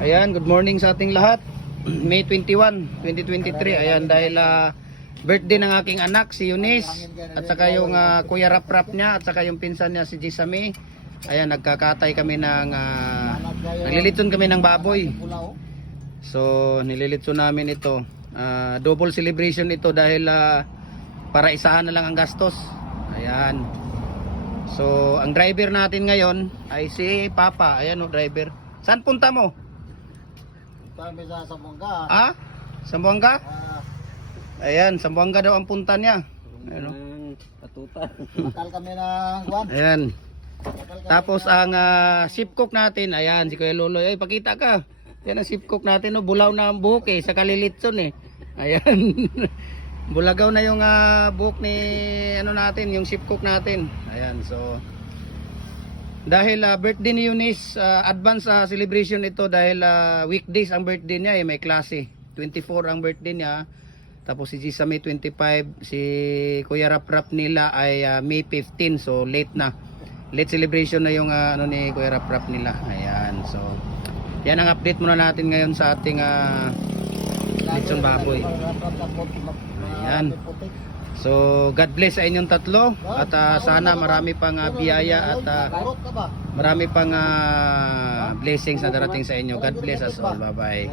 Ayan, good morning sa ating lahat. May 21, 2023. Ayan, dahil birthday ng aking anak, si Eunice. At saka yung Kuya Rap niya. At saka yung pinsan niya, si Jisame. Ayan, nagkakatay kami ng... naglilitson kami ng baboy. So, nililitson namin ito. Double celebration ito dahil para isahan na lang ang gastos. Ayan. So, ang driver natin ngayon ay si Papa. Ayan o, driver. Saan punta mo? Kami sa Sambuanga. Ah? Sambuanga? Ayan, Sambuanga daw ang punta niya. Ayan o. Patutan. Matal kami ng Juan. Ayan. Tapos ang ship cook natin, ayan, si Kuya Loloy. Ay, pakita ka. Yan ang ship cook natin, no? Bulaw na ang buhok eh, sa kalilitson eh. Ayan. Bulagaw na yung buhok ni ano natin, yung ship cook natin. Ayan, so dahil birthday ni Eunice, advance celebration ito dahil weekdays ang birthday niya eh, may klase. 24 ang birthday niya. Tapos si Gisa May 25, si Kuya Rap nila ay May 15, so late na. Late celebration na yung ano ni Kuya Rap nila. Ayan, so yan ang update muna natin ngayon sa ating lechon baboy. Ayan. So God bless sa inyong tatlo at sana marami pang biyaya at marami pang blessings na darating sa inyo. God bless us all. Bye bye.